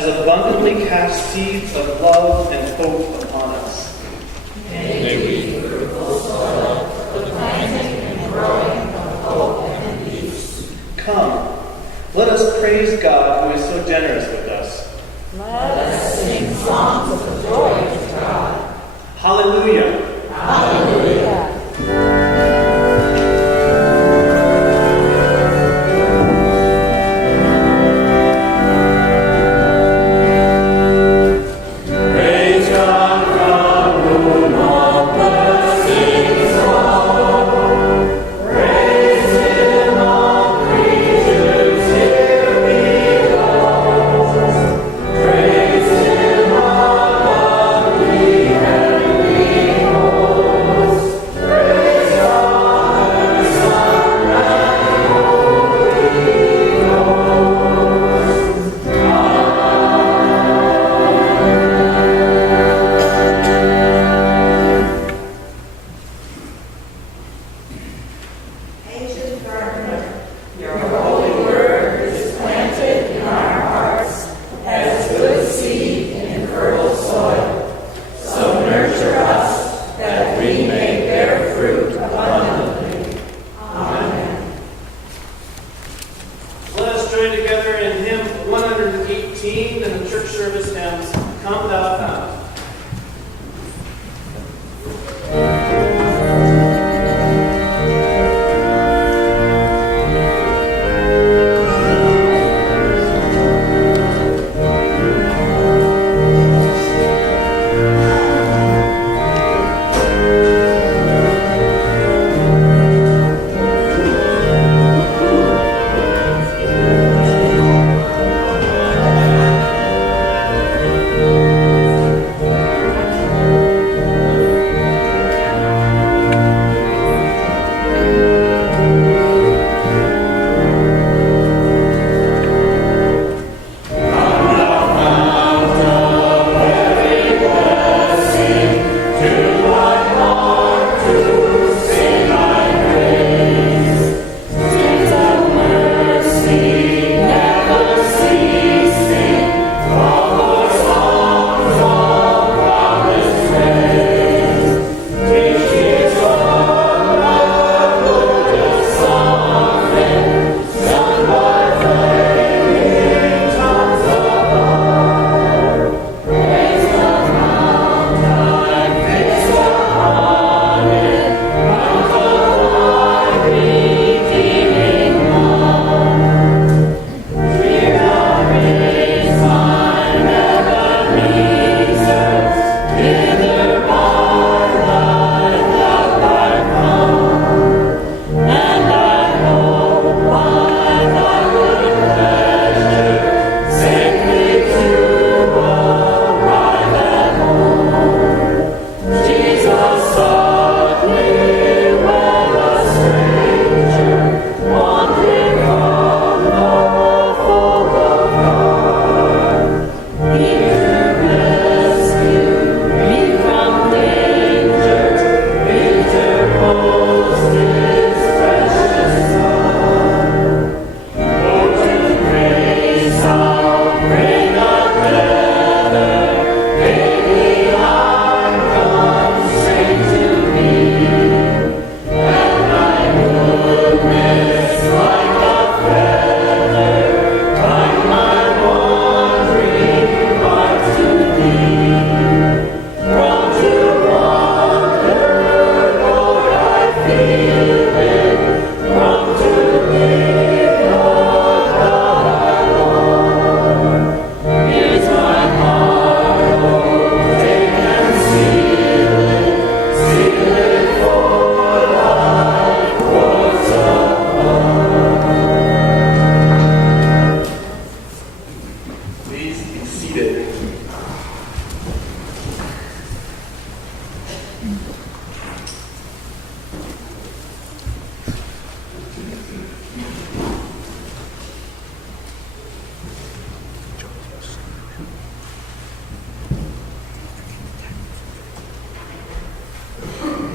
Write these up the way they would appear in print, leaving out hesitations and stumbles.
has abundantly cast seeds of love and hope upon us. May we be fruitful soil for the planting and growing of hope and peace. Come, let us praise God who is so generous with us. Let us sing songs of joy to God. Hallelujah! Hallelujah!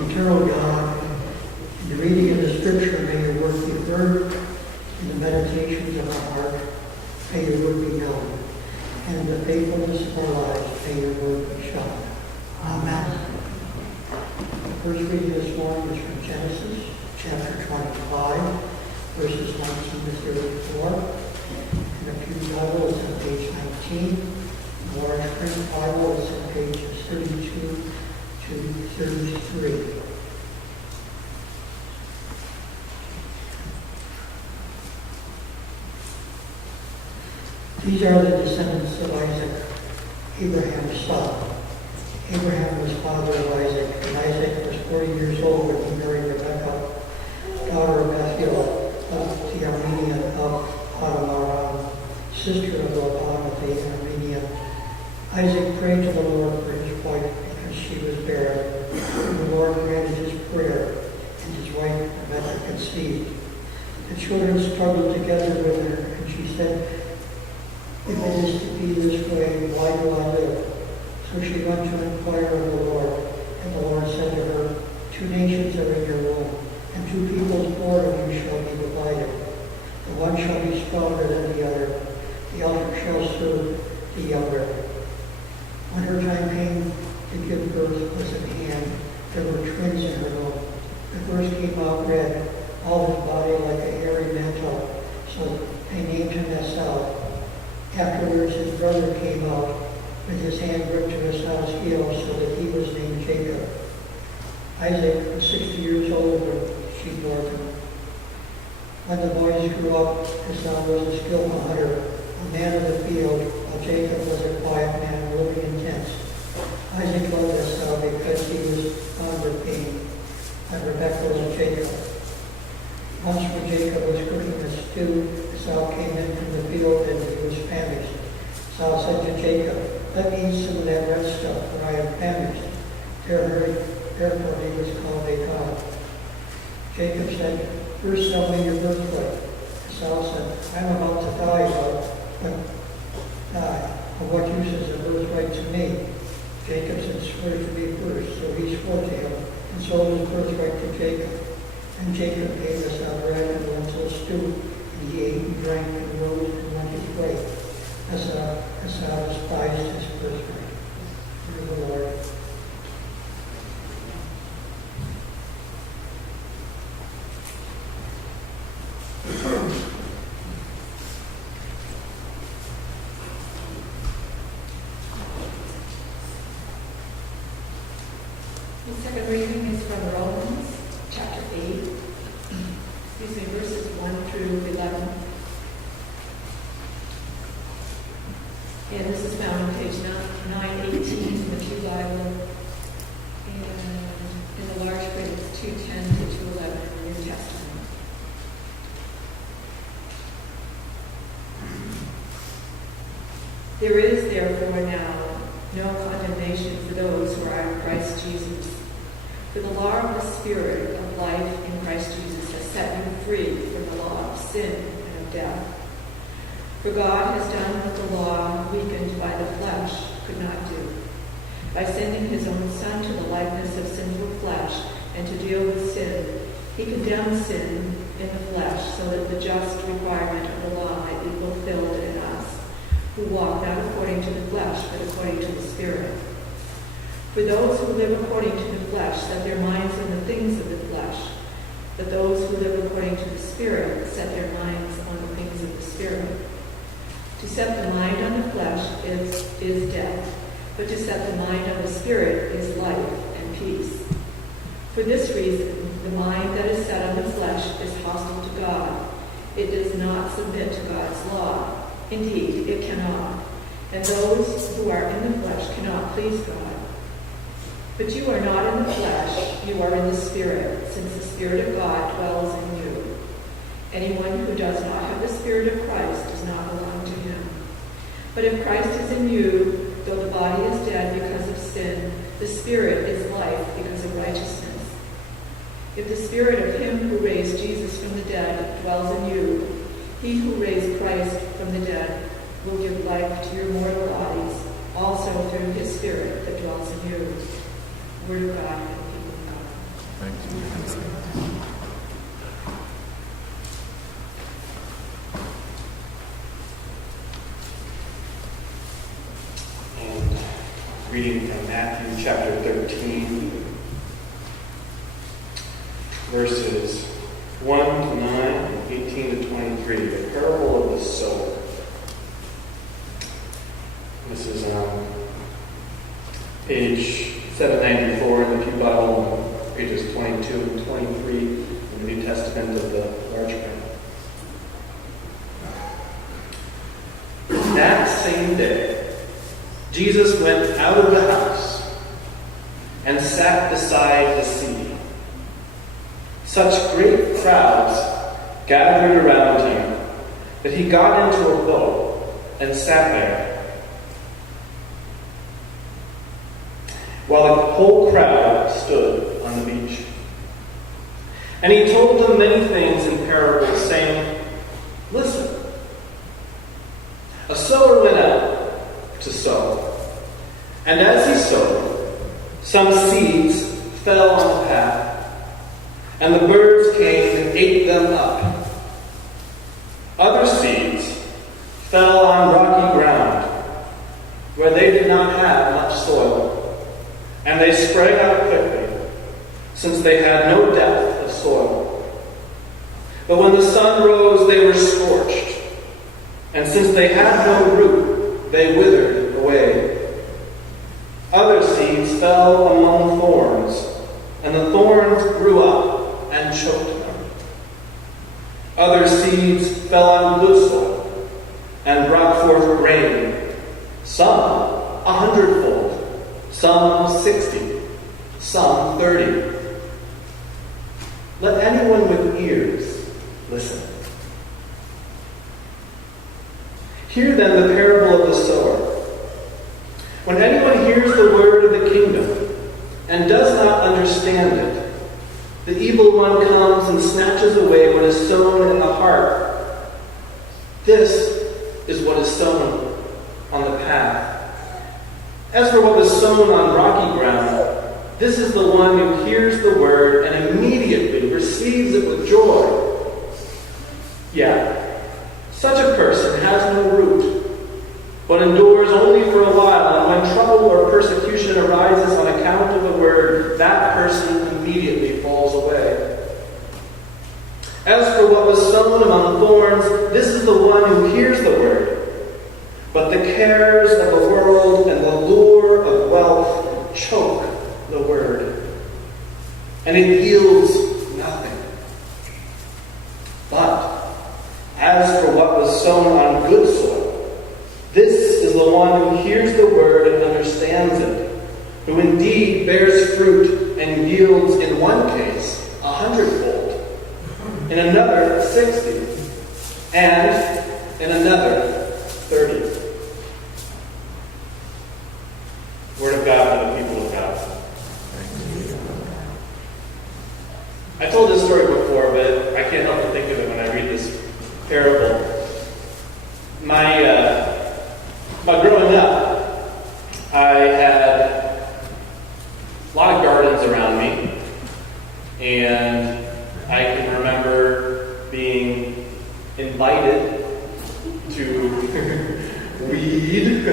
Eternal God, the reading of the Scripture, may your word be heard, and the meditations of our heart, may your word be known. and the faithfulness of our lives, may your word be shown. Amen. The first reading this morning is from Genesis, chapter 25, verses 19 to 34. And the Pew Bible is on page 19. The large print Bible is on pages 32 to 33. These are the descendants of Isaac, Abraham's son. Abraham was father of Isaac, and Isaac was 40 years old when he married Rebekah, daughter of Bethuel of the Aramean of Padanaram, sister of Laban of the Aramean. Isaac prayed to the Lord for his wife because she was barren. And the Lord granted his prayer, and his wife Rebekah conceived. The children struggled together with her, and she said, "If it is to be this way, why do I live?" So she went to inquire of the Lord, and the Lord said to her, "Two nations are in your womb, and two peoples born of you shall be divided. The one shall be stronger than the other, the elder shall serve the younger." When her time came to give birth was at hand, there were twins in her womb. The first came out red, all his body like a hairy mantle, so they named him Esau. Afterwards his brother came out, with his hand gripped to Esau's heel, so that he was named Jacob. Isaac was 60 years old when she bore him. When the boys grew up, Esau was a skillful hunter, a man of the field, while Jacob was a quiet man living in tents. Isaac loved Esau because he was fond of pain, but Rebekah was Jacob. Once when Jacob was cooking a stew, Esau came in from the field and he was famished. Esau said to Jacob, "Let me eat some of that red stuff, for I am famished." Therefore he was called a God. Jacob said, "First sell me your birthright." Esau said, "I'm about to die, but of what use is a birthright to me?" Jacob said, "Swear to me first." So he swore to him and sold his birthright to Jacob. And Jacob gave Esau bread and lentil stew, and he ate and drank and rose and went his way. Esau despised his birthright. Word of the Lord. The second reading is from Romans, chapter 8, verses 1 through 11. And this is found on page 918 in the Pew Bible. And in the large print, it's 210 to 211 in the New Testament. There is therefore now no condemnation for those who are in Christ Jesus. For the law of the Spirit of life in Christ Jesus has set you free from the law of sin and of death. For God has done what the law, weakened by the flesh, could not do. By sending his own Son to the likeness of sinful flesh and to deal with sin, he condemned sin in the flesh so that the just requirement of the law might be fulfilled in us, who walk not according to the flesh, but according to the Spirit. For those who live according to the flesh set their minds on the things of the flesh, but those who live according to the Spirit set their minds on the things of the Spirit. To set the mind on the flesh is death, but to set the mind on the Spirit is life and peace. For this reason, the mind that is set on the flesh is hostile to God. It does not submit to God's law. Indeed, it cannot. And those who are in the flesh cannot please God. But you are not in the flesh, you are in the Spirit, since the Spirit of God dwells in you. Anyone who does not have the Spirit of Christ does not belong to him. But if Christ is in you, though the body is dead because of sin, the Spirit is life because of righteousness. If the Spirit of him who raised Jesus from the dead dwells in you, he who raised Christ from the dead will give life to your mortal bodies, also through his Spirit that dwells in you. Word of God and people of God. Thank you. reading from Matthew chapter 13, verses 1 to 9 and 18 to 23, the parable of the sower. This is on page 794 in the Pew Bible, and pages 22 and 23 in the New Testament of the large print. That same day, Jesus went out of the house and sat beside the sea. Such great crowds gathered around him that he got into a boat and sat there, while the whole crowd stood on the beach. And he told them many things in parables, saying, "Listen, a sower went out to sow. And as he sowed, some seeds fell on the path, and the birds came and ate them up. Other seeds fell on rocky ground, where they did not have much soil, and they sprang up quickly, since they had no depth of soil. But when the sun rose, they were scorched, and since they had no root, they withered away. Other seeds fell among thorns, and the thorns grew up and choked them. Other seeds fell on good soil, and brought forth grain, some 100-fold, some 60, some 30. Let anyone with ears listen. Hear then the parable of the sower. When anyone hears the word of the kingdom and does not understand it, the evil one comes and snatches away what is sown in the heart. This is what is sown on the path. As for what was sown on rocky ground, this is the one who hears the word and immediately receives it with joy. Yeah, such a person has no root, but endures only for a while, and when trouble or persecution arises on account of the word, that person immediately falls away. As for what was sown among thorns, this is the one who hears the word, but the cares of the world and the lure of wealth choke the word, and it yields nothing. But as for what was sown on good soil, this is the one who hears the word and understands it, who indeed bears fruit and yields in one case 100-fold, in another 60, and in another 30. Word of God for the people of God. I told this story before, but I can't help but think of it when I read this parable. My growing up, I had a lot of gardens around me, and I can remember being invited to weed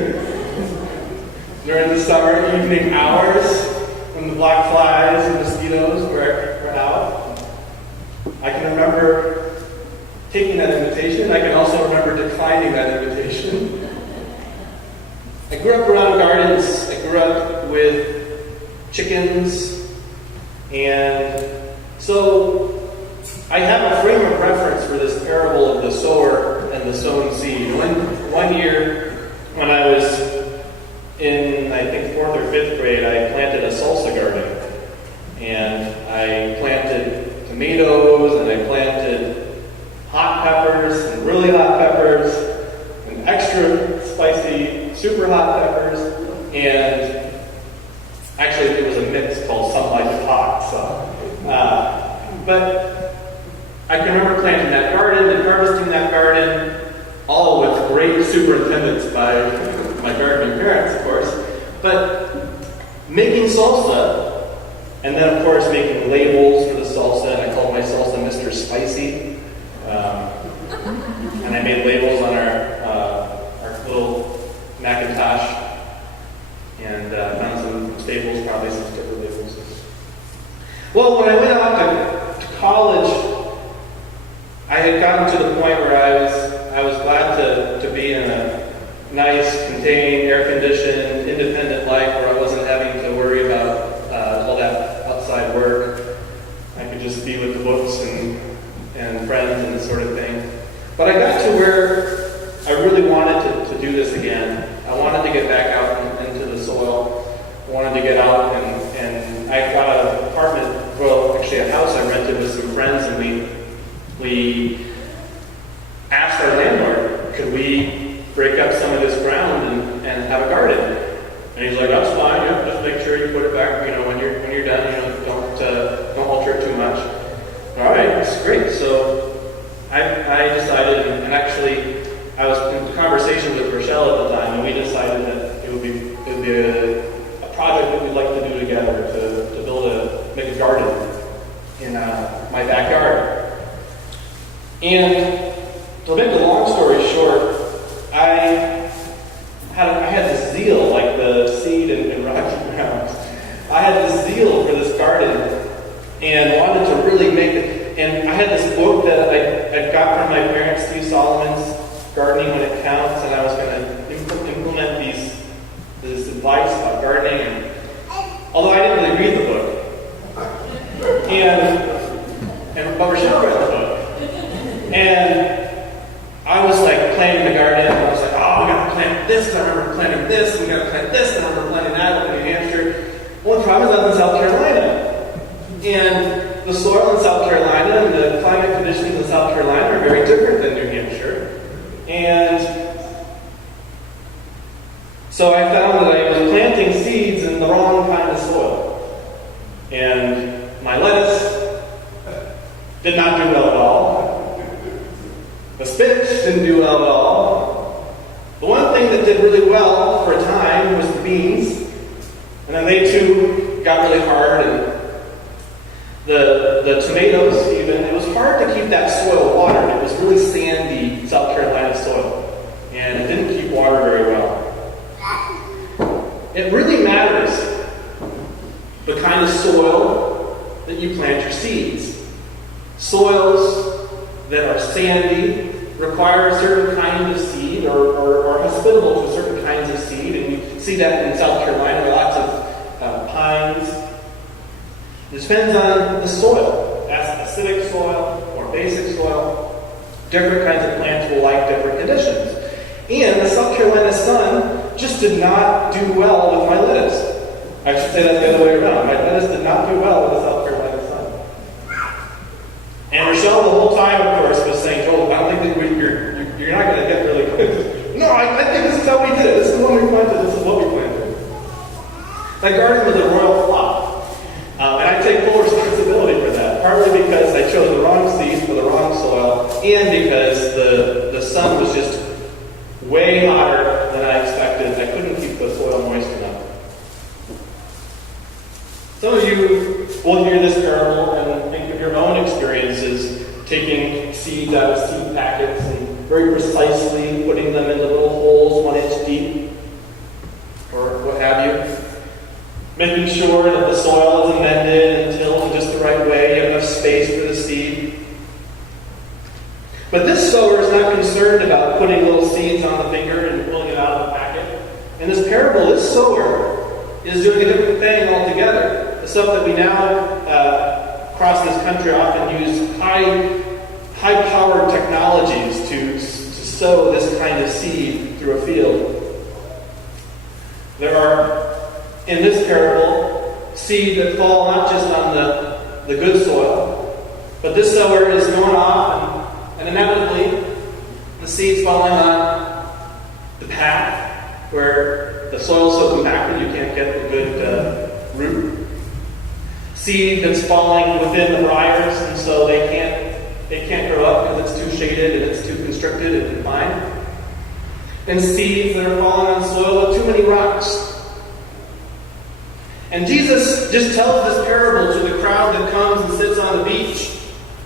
during the summer evening hours when the black flies and mosquitoes were out. I can remember taking that invitation. I can also remember declining that invitation. I grew up around gardens. I grew up with chickens. And so I have a frame of reference for this parable of the sower and the sown seed. One year when I was in, I think, 4th or 5th grade, I planted a salsa garden. And I planted tomatoes, and I planted hot peppers, and really hot peppers, and extra spicy, super hot peppers, and actually it was a mix called Some Like It Hot. But I can remember planting that garden and harvesting that garden, all with great superintendence by my gardening parents, of course. But making salsa, and then of course making labels for the salsa, and I called my salsa Mr. Spicy. And I made labels on our little Macintosh. And Well, when I went out to college, I had gotten to the point where I was glad to be in a nice, contained, air-conditioned, independent life where I wasn't having to worry about all that outside work. I could just be with the books and friends and this sort of thing. But I got to where I really wanted to do this again. I wanted to get back out into the soil. I wanted to get out and I got an apartment, well, actually a house I rented with some friends, and we asked our landlord, could we break up some of this ground and have a garden? And he's like, that's fine, yeah, just make sure you put it back, when you're done, don't alter it too much. All right, that's great. So I decided, and actually I was in conversation with Rochelle at the time, and we decided that it would be a project that we'd like to do together to make a garden in my backyard. And to make the long story short, I had this zeal, like the seed in rocky ground. I had this zeal for this garden and wanted to really make it. And I had this book that I got from my parents, Steve Solomon's Gardening When It Counts, and I was going to implement this advice about gardening. And although I didn't really read the book, but Rochelle read the book, and I was like planting the garden. And I was like, oh, we got to plant this, because I remember planting this, and we got to plant this, and I remember planting that up in New Hampshire. Well, the problem is I'm in South Carolina, and the soil in South Carolina and the climate conditions in South Carolina are very different than New Hampshire. And so I found that I was planting seeds in the wrong kind of soil. And my lettuce did not do well at all. The spinach didn't do well at all. The one thing that did really well for a time was the beans. And then they too got really hard, and the tomatoes even, it was hard to keep that soil watered. It was really sandy South Carolina soil, and it didn't keep water very well. It really matters the kind of soil that you plant your seeds. Soils that are sandy require a certain kind of seed, or are hospitable to certain kinds of seed, and you see that in South Carolina. There are lots of pines. It depends on the soil. That's acidic soil or basic soil. Different kinds of plants will like different conditions. And the South Carolina sun just did not do well with my lettuce. I should say that the other way around. My lettuce did not do well with the South Carolina sun. And Rochelle the whole time, of course, was saying, Joel, I don't think that you're not going to get really good. No, I think this is how we did it. This is what we planted. This is what we planted. That garden was a royal flop. And I take full responsibility for that, partly because I chose the wrong seeds for the wrong soil, and because the sun was just way hotter than I expected. I couldn't keep the soil moist enough. Some of you will hear this parable and think of your own experiences taking seeds out of seed packets and very precisely putting them into little holes 1 inch deep, or what have you. Making sure that the soil is amended and tilled in just the right way, you have enough space for the seed. But this sower is not concerned about putting little seeds on the finger and pulling it out of the packet. In this parable, this sower is doing a different thing altogether. The stuff that we now across this country often use high-powered technologies to sow this kind of seed through a field. There are, in this parable, seed that fall not just on the good soil, but this sower is going off and inevitably the seed's falling on the path where the soil's so compacted you can't get the good root. Seed that's falling within the briars, and so they can't grow up because it's too shaded and it's too constricted and confined. And seeds that are falling on soil with too many rocks. And Jesus just tells this parable to the crowd that comes and sits on the beach.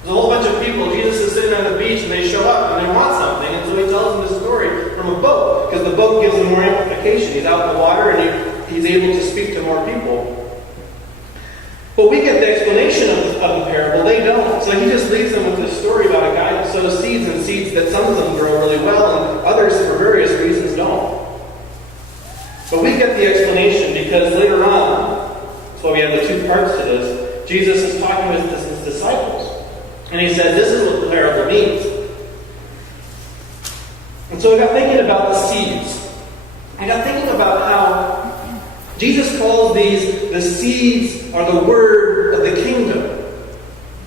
There's a whole bunch of people. Jesus is sitting on the beach and they show up and they want something. And so he tells them this story from a boat, because the boat gives him more amplification. He's out in the water and he's able to speak to more people. But we get the explanation of they don't. So he just leaves them with this story about a guy that sows seeds, and seeds that some of them grow really well and others for various reasons don't. But we get the explanation because later on, so we have the two parts to this, Jesus is talking with his disciples. And he said, this is what the parable means. And so I got thinking about the seeds. I got thinking about how Jesus calls the seeds are the word of the kingdom.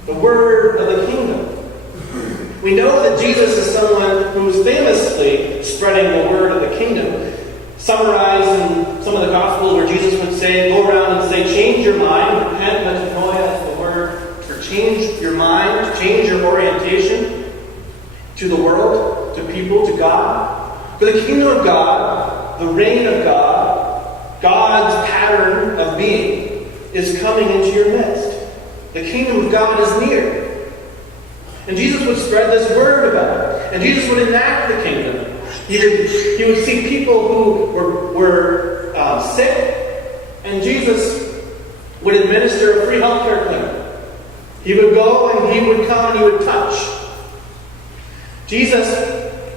The word of the kingdom. We know that Jesus is someone who's famously spreading the word of the kingdom. Summarized in some of the Gospels where Jesus would say, go around and say, change your mind. Repent, metanoia is the word for change your mind, change your orientation to the world, to people, to God. For the kingdom of God, the reign of God, God's pattern of being is coming into your midst. The kingdom of God is near. And Jesus would spread this word about it. And Jesus would enact the kingdom. He would see people who were sick, and Jesus would administer a free healthcare clinic. He would go and he would come and he would touch. Jesus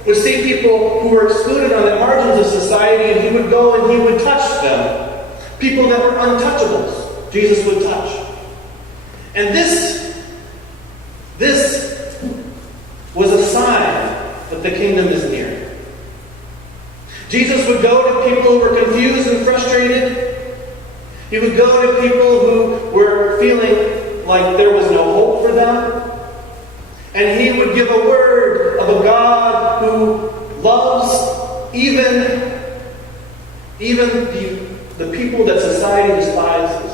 would see people who were excluded on the margins of society, and he would go and he would touch them. People that were untouchables, Jesus would touch. And this was a sign that the kingdom is near. Jesus would go to people who were confused and frustrated. He would go to people who were feeling like there was no hope for them. And he would give a word of a God who loves even the people that society despises.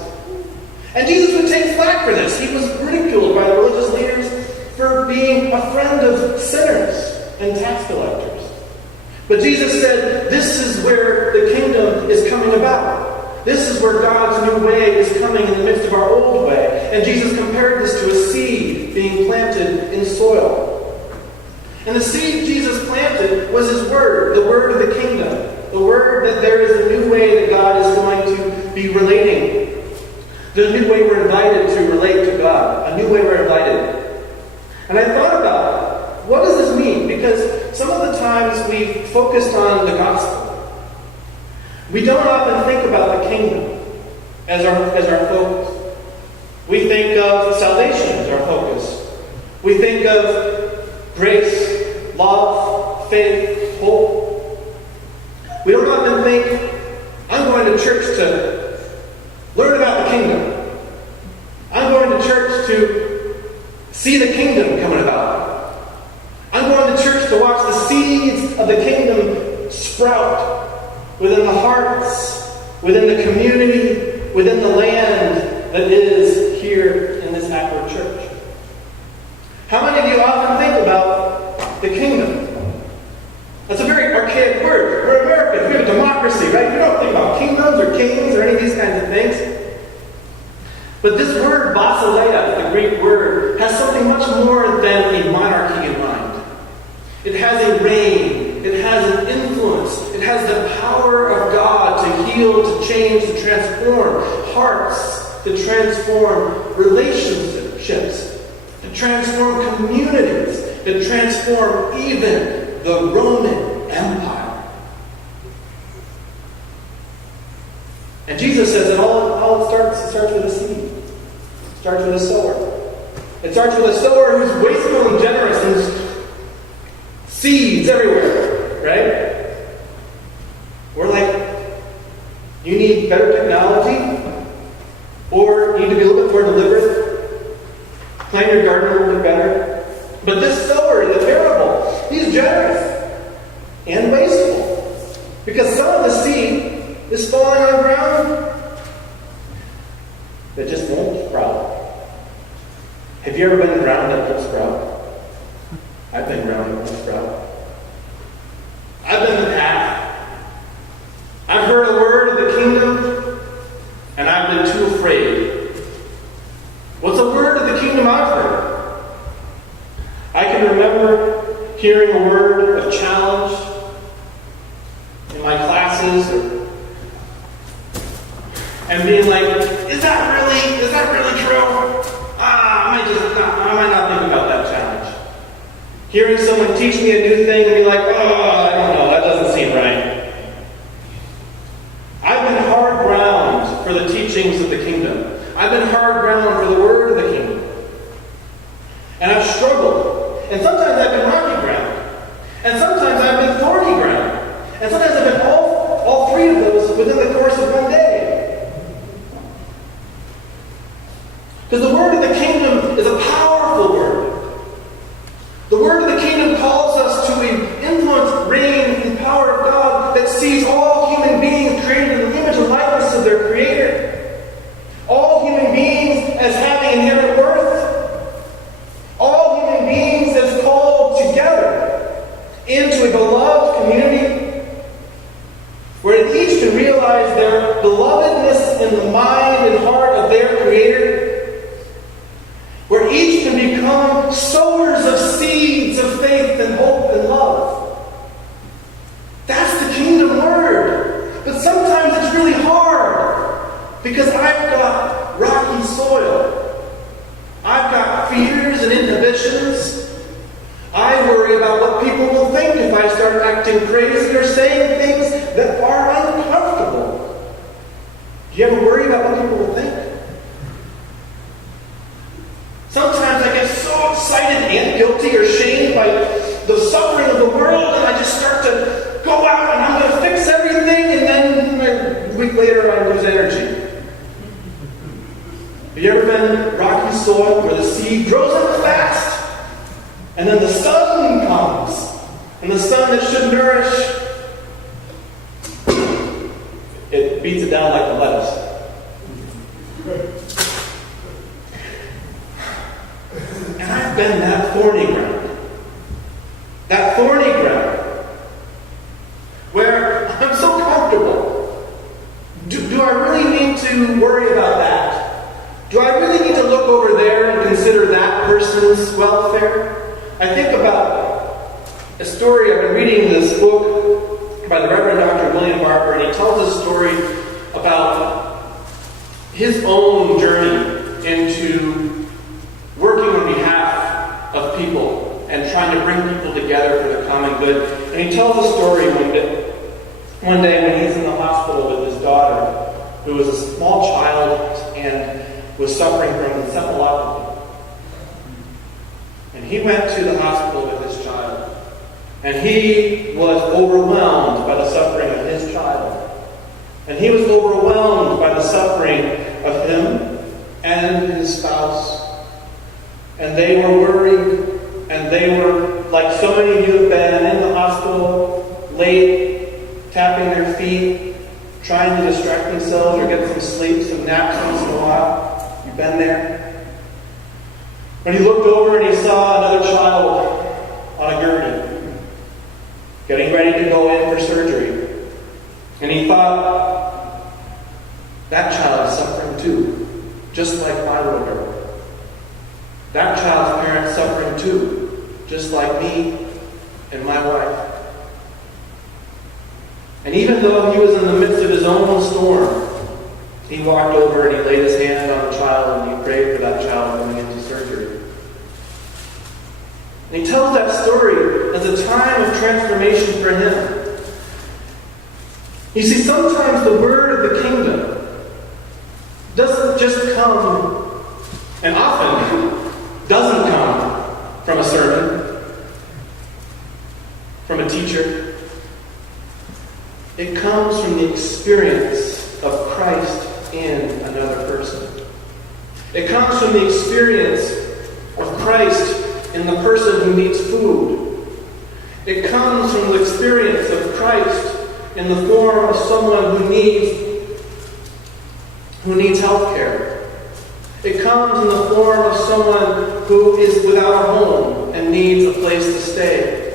And Jesus would take flack for this. He was ridiculed by the religious leaders for being a friend of sinners and tax collectors. But Jesus said, this is where the kingdom is coming about. This is where God's new way is coming in the midst of our old way. And Jesus compared this to a seed being planted in soil. And the seed Jesus planted was his word, the word of the kingdom. The word that there is a new way that God is going to be relating. There's a new way we're invited to relate to God. A new way we're invited. And I thought about, what does this mean? Because some of the times we focused on the gospel. We don't often think about the kingdom as our focus. We think of salvation as our focus. We think of grace, love, faith, hope. We don't often think, I'm going to church to learn about the kingdom. I'm going to church to see the kingdom coming about. I'm going to church to watch the seeds of the kingdom sprout within the hearts, within the community, within the land that is here in this Acro church. How many of you often think about the kingdom? That's a very archaic word. We're Americans. We have a democracy, right? We don't think about kingdoms or kings or any of these kinds of things. But this word, basileia, the Greek word, has something much more than a monarchy in mind. It has a reign. It has an influence. It has the power of God to heal, to change, to transform hearts, to transform relationships, to transform communities, to transform even the Roman Empire. And Jesus says it all starts with a seed. It starts with a sower. It starts with a sower who's wasteful and generous and seeds everywhere, right? We're like, you need better technology, or you need to be a little bit more deliberate, plan your garden a little bit better. But this sower in the parable, he's generous and wasteful. Because some of the seed is falling on ground that just won't sprout. Have you ever been around that won't sprout? I've been around that won't sprout. I've been the path. I've heard the word of the kingdom, and I've been too afraid. What's the word of the kingdom I've heard? I can remember hearing a word of challenge in my classes, and being like, is that really true? I might just not Hearing someone teach me a new thing and be like, oh, I don't know, that doesn't seem right. I've been hard ground for the teachings of the kingdom. I've been hard ground for the word of the kingdom. And I've struggled. And sometimes I've been rocky ground. And sometimes I've been thorny ground. And sometimes I've been all three of those within the course of one day. Because the word of the kingdom is a powerful word. The word of the kingdom calls us to influence, reign, and power of God that sees all human beings created in the image and likeness of their Creator. All human beings as having inherent worth. All human beings as called together into a beloved community where each can realize their belovedness in the mind and heart of their Creator. Where each can become sowers of seeds of faith and hope and love. That's the kingdom word. But sometimes it's really hard because I've got rocky soil. I've got fears and inhibitions. I worry about what people will think if I start acting crazy or saying things that are uncomfortable. Do you ever worry about what people will think? Sometimes I get so excited and guilty or shamed by the suffering of the world, and I just start to go out and I'm going to fix everything, and then a week later I lose energy. Have you ever been in rocky soil where the seed grows up fast, and then the sun comes, and the sun that should nourish, it beats it down like the lettuce. And I've been that thorny ground. That thorny ground. Where I'm so comfortable. Do I really need to worry about that? Do I really need to look over there and consider that person's welfare? I think about a story. I've been reading this book by the Reverend Dr. William Barber, and he tells a story about his own journey into working on behalf of people and trying to bring people together for the common good. And he tells a story one day when he's in the hospital with his daughter, who was a small child and was suffering from encephalopathy. And he went to the hospital with his child. And he was overwhelmed by the suffering of his child. And he was overwhelmed by the suffering of him and his spouse. And they were worried, and they were, like so many of you have been, in the hospital, late, tapping their feet, trying to distract themselves or get some sleep, some naps once in a while. You've been there. When he looked over and he saw another child on a gurney, getting ready to go in for surgery. And he thought, that child is suffering too, just like my little girl. That child's parents suffering too, just like me and my wife. And even though he was in the midst of his own storm, he walked over and he laid his hand on the child and he prayed for that child going into surgery. And he tells that story as a time of transformation for him. You see, sometimes the word of the kingdom doesn't just come, and often doesn't come from a sermon, from a teacher. It comes from the experience of Christ in another person. It comes from the experience of Christ in the person who needs food. It comes from the experience of Christ in the form of someone who needs health care. It comes in the form of someone who is without a home and needs a place to stay.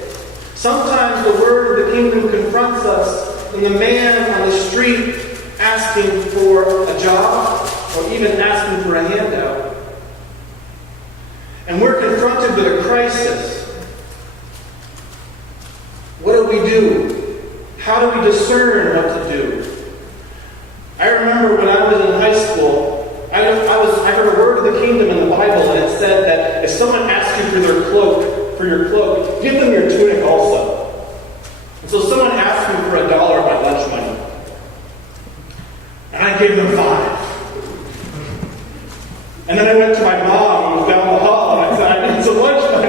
Sometimes the word of the kingdom confronts us in the man on the street asking for a job or even asking for a handout. And we're confronted with a crisis. What do we do? How do we discern what to do? I remember when I was in high school, I heard a word of the kingdom in the Bible, and it said that if someone asked you for their cloak for your cloak, give them your tunic also. And so someone asked me for $1 of my lunch money. And I gave them 5. And then I went to my mom, who was down the hall, and I said, I need some lunch money.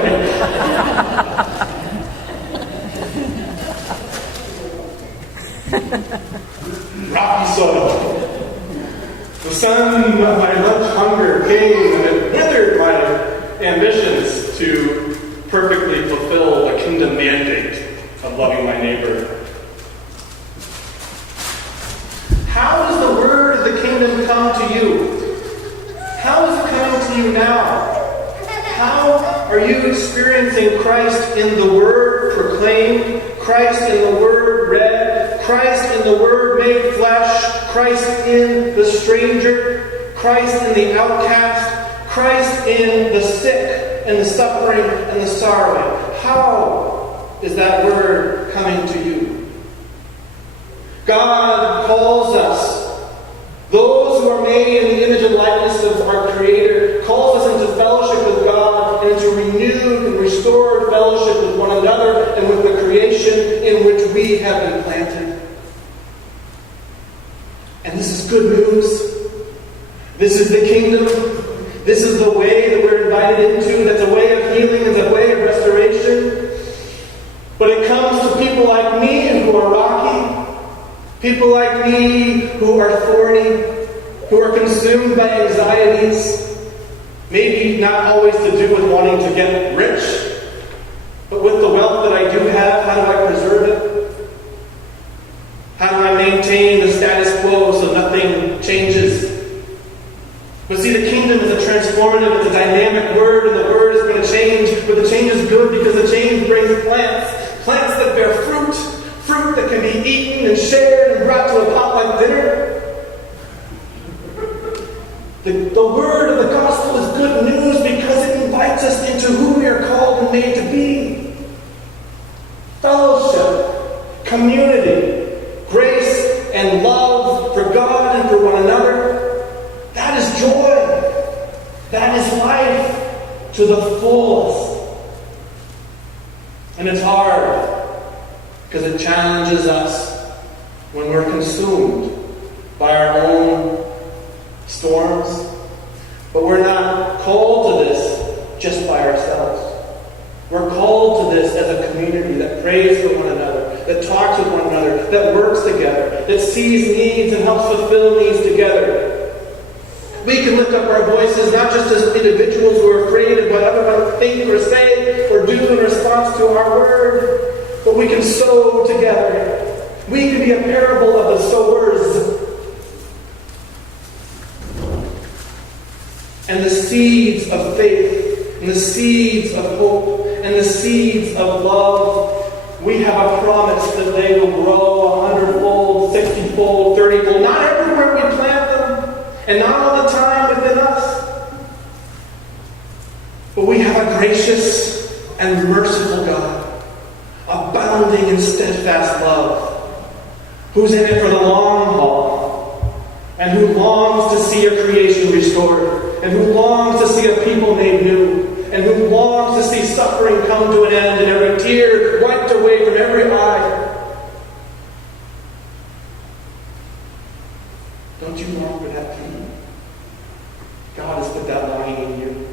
Rocky soil. The sun of my lunch hunger came, and it withered my ambitions to perfectly fulfill the kingdom mandate of loving my neighbor. How does the word of the kingdom come to you? How is it coming to you now? How are you experiencing Christ in the Word proclaimed, Christ in the Word read, Christ in the Word made flesh, Christ in the stranger, Christ in the outcast, Christ in the sick and the suffering and the sorrowing? How is that Word coming to you? God calls us, those who are made in the image and likeness of our Creator, calls us into fellowship with God and into renewed and restored fellowship with one another and with the creation in which we have been planted. And this is good news. This is the kingdom. This is the way that we're invited into. That's a way of healing. It's a way of restoration. But it comes to people like me who are rocky. People like me who are thorny, who are consumed by anxieties, maybe not always to do with wanting to get rich, but with the wealth that I do have, how do I preserve it? How do I maintain the status quo so nothing changes? But see, the kingdom is a transformative, it's a dynamic word, and the word is going to change, but the change is good because the change brings plants that bear fruit that can be eaten and shared and brought to a potluck dinner. The word of the gospel is good news because it invites us into who we are called and made to be. Fellowship, community, grace and love for God and for one another. That is joy. That is life to the fullest. And it's hard because it challenges us when we're consumed by our own storms. But we're not called to this just by ourselves. We're called to this as a community that prays for one another, that talks with one another, that works together, that sees needs and helps fulfill needs together. We can lift up our voices not just as individuals who are afraid of what others think or say or do in response to our word, but we can sow together. We can be a parable of the sowers. And the seeds of faith, and the seeds of hope, and the seeds of love, we have a promise that they will grow 100-fold, 60-fold, 30-fold. Not everywhere we plant them, and not all the time within us. But we have a gracious and merciful God, abounding in steadfast love, who's in it for the long haul, and who longs to see a creation restored, and who longs to see a people made new, and who longs to see suffering come to an end and every tear wiped away from every eye. Don't you long for that too? God has put that longing in you.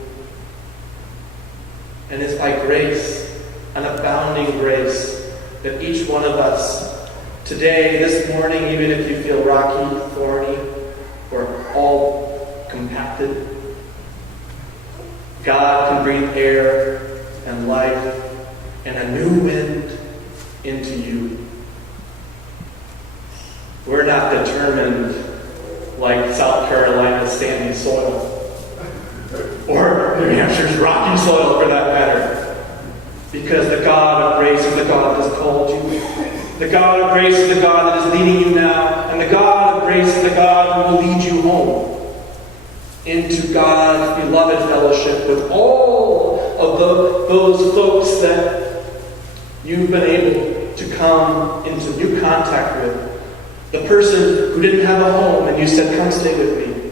And it's by grace, an abounding grace, that each one of us, today, this morning, even if you feel rocky, thorny, or all compacted, God can breathe air and life and a new wind into you. We're not determined like South Carolina's sandy soil, or New Hampshire's rocky soil for that matter, because the God of grace is the God that has called you. The God of grace is the God that is leading you now, and the God of grace is the God who will lead you home into God's beloved fellowship with all of those folks that you've been able to come into new contact with. The person who didn't have a home and you said, come stay with me.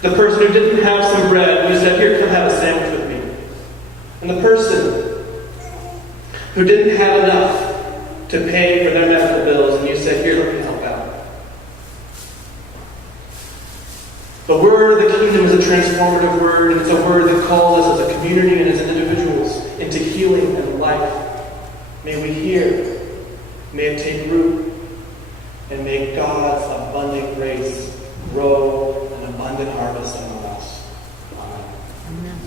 The person who didn't have some bread and you said, here, come have a sandwich with me. And the person who didn't have enough to pay for their medical bills, and you said, here, let me help out. The word of the kingdom is a transformative word, and it's a word that calls us as a community and as individuals into healing and life. May we hear, may it take root, and may God's abundant grace grow an abundant harvest among us. Amen.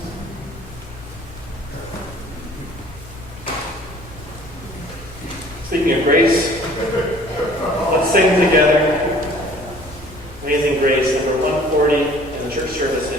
Speaking of grace, let's sing together Amazing Grace, number 140 in the church service.